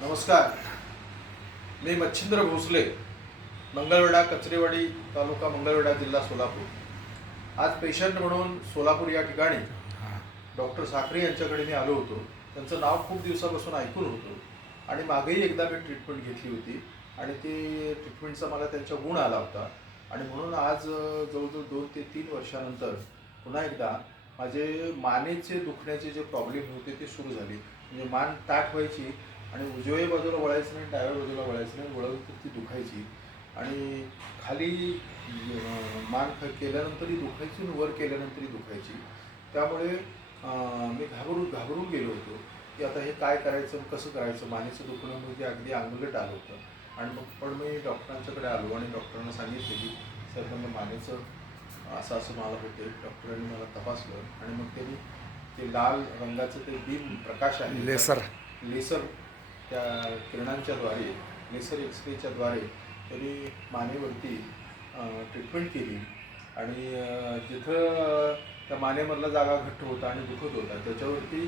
नमस्कार. मी मच्छिंद्र भोसले, मंगळवेढा, कचरेवाडी तालुका, मंगळवेढा, जिल्हा सोलापूर. आज पेशंट म्हणून सोलापूर या ठिकाणी डॉक्टर साखरे यांच्याकडे मी आलो होतो. त्यांचं नाव खूप दिवसापासून ऐकून होतो आणि मागेही एकदा मी ट्रीटमेंट घेतली होती आणि ती ट्रीटमेंटचा मला त्यांचा गुण आला होता आणि म्हणून आज जवळजवळ 2 ते 3 वर्षानंतर पुन्हा एकदा माझे मानेचे दुखण्याचे जे प्रॉब्लेम होते ते सुरू झाले. म्हणजे मान ताठ व्हायची आणि उजव्या बाजूला वळायचं नाही, डाव्या बाजूला वळायचं नाही, वळवलं तर ती दुखायची आणि खाली मान केल्यानंतरही दुखायची आणि वर केल्यानंतरही दुखायची. त्यामुळे मी घाबरून गेलो होतो की आता हे काय करायचं, कसं करायचं. मानेचं दुखणं म्हणजे अगदी अंगलट आलं होतं आणि मग पण मी डॉक्टरांच्याकडे आलो आणि डॉक्टरांना सांगितले की सर मला मानेचं असं मला होते. डॉक्टरांनी मला तपासलं आणि मग त्यांनी ते लाल रंगाचं ते बीम प्रकाश आहे, लेसर त्या किरणांच्याद्वारे, लेसर एक्सरेच्या द्वारे त्यांनी मानेवरती ट्रीटमेंट केली आणि जिथं त्या मानेमधला जागा घट्ट होता आणि दुखत होता त्याच्यावरती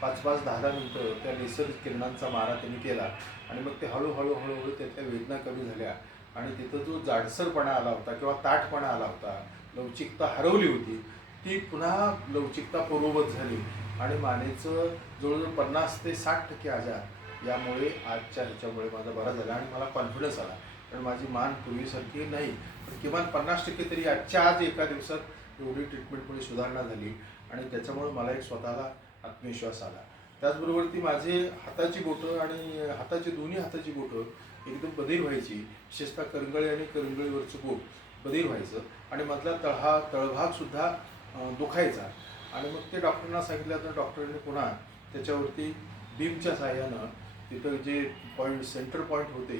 5-5, 10-10 मिनटं त्या लेसर किरणांचा मारा त्यांनी केला आणि मग ते हळूहळू त्यातल्या वेदना कमी झाल्या आणि तिथं जो जाडसरपणा आला होता किंवा ताठपणा आला होता, लवचिकता हरवली होती, ती पुन्हा लवचिकता पूर्ववत झाली आणि मानेचं जवळजवळ 50 ते 60% आजार यामुळे आजच्या ह्याच्यामुळे माझा बरा झाला आणि मला कॉन्फिडन्स आला. कारण माझी मान पूर्वीसारखी नाही, पण किमान 50% तरी आजच्या आज एका दिवसात एवढी ट्रीटमेंटमुळे सुधारणा झाली आणि त्याच्यामुळे मला एक स्वतःला आत्मविश्वास आला. त्याचबरोबर ती माझे हाताची बोटं आणि दोन्ही हाताची बोटं एकदम बधीर व्हायची, विशेषतः करंगळी आणि करंगळीवरचं बोट बधीर व्हायचं आणि मधला तळभागसुद्धा दुखायचा आणि मग ते डॉक्टरांना सांगितलं तर डॉक्टरांनी पुन्हा त्याच्यावरती बीमच्या साहाय्यानं तिथं जे सेंटर पॉईंट होते,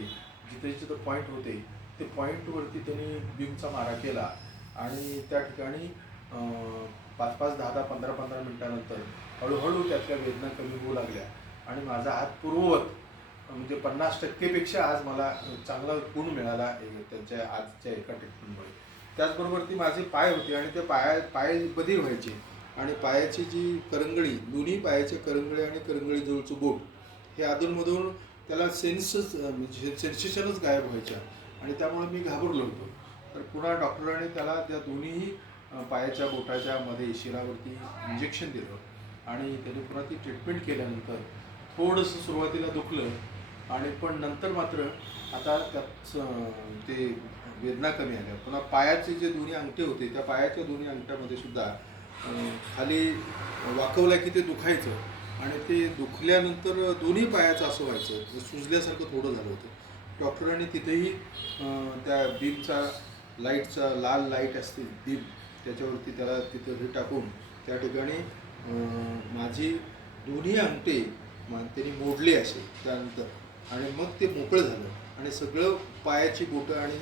जिथे पॉईंट होते ते पॉईंटवरती त्यांनी बीमचा मारा केला आणि त्या ठिकाणी 5-5, 10-10, 15-15 मिनटानंतर हळूहळू त्यातल्या वेदना कमी होऊ लागल्या आणि माझा हात पूर्ववत म्हणजे 50%पेक्षा आज मला चांगला गुण मिळाला त्यांच्या आजच्या एका ट्रीटमेंटमुळे. त्याचबरोबर ती माझे पाय होते आणि ते पाय बधीर व्हायचे आणि पायाची जी करंगळी, दोन्ही पायाच्या करंगळी आणि करंगळीजवळचं बोट हे अधूनमधून त्याला म्हणजे सेन्सेशनच गायब व्हायच्या आणि त्यामुळे मी घाबरलो होतो. तर पुन्हा डॉक्टरांनी त्याला त्या दोन्ही पायाच्या बोटाच्या मध्ये शिरावरती इंजेक्शन दिलं आणि त्याने पुन्हा ती ट्रीटमेंट केल्यानंतर थोडंसं सुरुवातीला दुखलं आणि पण नंतर मात्र आता त्यात ते वेदना कमी आल्या. पुन्हा पायाचे जे दोन्ही अंगठे होते त्या पायाच्या दोन्ही अंगठ्यामध्ये सुद्धा खाली वाकवलं की ते दुखायचं आणि ते दुखल्यानंतर दोन्ही पायाचं असं व्हायचं, सुजल्यासारखं थोडं झालं होतं. डॉक्टरांनी तिथेही त्या बीमचा लाईटचा लाल लाईट असते बीम, त्याच्यावरती त्याला तिथं हे टाकून त्या ठिकाणी माझी दोन्ही अंगठे त्यांनी मोडले असे त्यानंतर आणि मग ते मोकळं झालं आणि सगळं पायाची बोटं आणि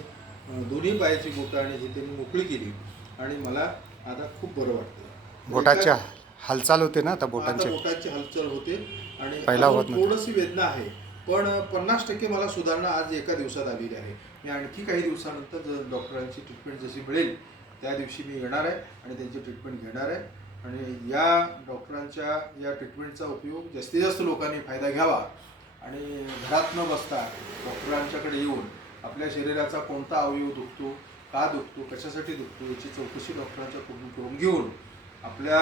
दोन्ही पायाची बोटं आणि हे त्यांनी मोकळी केली आणि मला आता खूप बरं वाटतं. बोटाच्या हालचाल होते ना आता बोटांची हालचाल होते आणि पहिला होत नव्हती. थोडीशी वेदना आहे पण 50% मला सुधारणा आज एका दिवसात आलेली आहे. मी आणखी काही दिवसानंतर डॉक्टरांची ट्रीटमेंट जशी मिळेल त्या दिवशी मी येणार आहे आणि त्यांची ट्रीटमेंट घेणार आहे आणि या डॉक्टरांच्या या ट्रीटमेंटचा उपयोग जास्तीत जास्त लोकांनी फायदा घ्यावा आणि घरात न बसता डॉक्टरांच्याकडे येऊन आपल्या शरीराचा कोणता अवयव दुखतो, का दुखतो, कशासाठी दुखतो याची चौकशी डॉक्टरांच्याकडून करून घेऊन आपल्या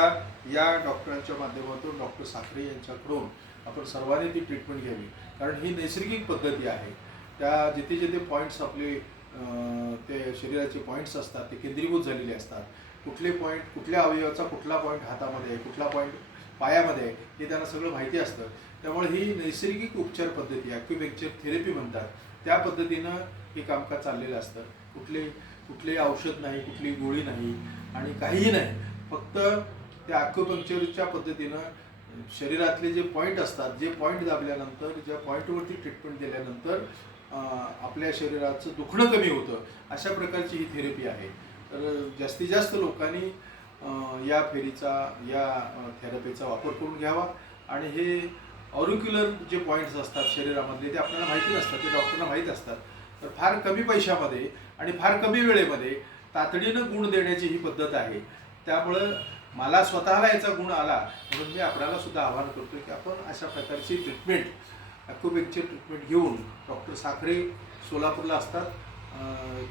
या डॉक्टरांच्या माध्यमातून डॉक्टर साखरे यांच्याकडून आपण सर्वांनी ती ट्रीटमेंट घ्यावी. कारण ही नैसर्गिक पद्धती आहे. त्या जिथे पॉईंट्स आपले ते शरीराचे पॉईंट्स असतात ते केंद्रीभूत झालेले असतात. कुठले पॉईंट, कुठल्या अवयवाचा कुठला पॉईंट हातामध्ये आहे, कुठला पॉईंट पायामध्ये आहे हे त्यांना सगळं माहिती असतं. त्यामुळे ही नैसर्गिक उपचार पद्धती, ॲक्युपेक्चर थेरपी म्हणतात, त्या पद्धतीनं हे कामकाज चाललेलं असतं. कुठले औषध नाही, कुठली गोळी नाही आणि काहीही नाही. फक्त त्या ॲक्युपंक्चरच्या पद्धतीनं शरीरातले जे पॉईंट असतात, जे पॉईंट दाबल्यानंतर, ज्या पॉईंटवरती ट्रीटमेंट दिल्यानंतर आपल्या शरीराचं दुखणं कमी होतं, अशा प्रकारची ही थेरपी आहे. तर जास्तीत जास्त लोकांनी या थेरपीचा वापर करून घ्यावा आणि हे ऑरिक्युलर जे पॉईंट्स असतात शरीरामधले ते आपल्याला माहिती नसतात, ते डॉक्टरना माहीत असतात. तर फार कमी पैशामध्ये आणि फार कमी वेळेमध्ये तातडीनं गुण देण्याची ही पद्धत आहे. त्यामुळं मला स्वतःला याचा गुण आला म्हणून मी आपल्याला सुद्धा आवाहन करतो की आपण अशा प्रकारची ट्रीटमेंट ॲक्युपेंक्चर ट्रीटमेंट घेऊन डॉक्टर साखरे सोलापूरला असतात.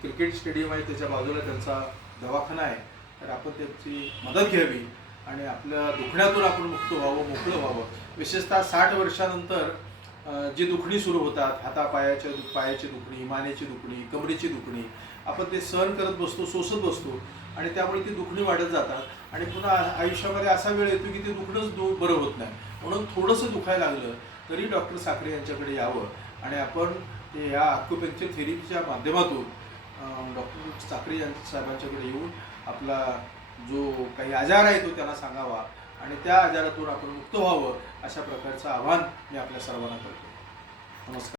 क्रिकेट स्टेडियम आहे त्याच्या बाजूला त्यांचा दवाखाना आहे. तर आपण त्यांची मदत घ्यावी आणि आपल्या दुखण्यातून आपण मुक्त व्हावं, मोकळं व्हावं. विशेषतः 60 वर्षानंतर जी दुखणी सुरू होतात, पायाची दुखणी, मानेची दुखणी, कमरेची दुखणी, आपण ते सहन करत बसतो, सोसत बसतो आणि त्यामुळे ती दुखणी वाढत जातात आणि पुन्हा आयुष्यामध्ये असा वेळ येतो की ते दुखणंच बरं होत नाही. म्हणून थोडंसं दुखायला लागलं तरी डॉक्टर साखरे यांच्याकडे यावं आणि आपण या ॲक्युपेंक्चर थेरपीच्या माध्यमातून डॉक्टर साखरे साहेबांच्याकडे येऊन आपला जो काही आजार आहे तो त्यांना सांगावा आणि त्या आजारातून आपण मुक्त व्हावं अशा प्रकारचं आव्हान मी आपल्या सर्वांना करतो. नमस्कार.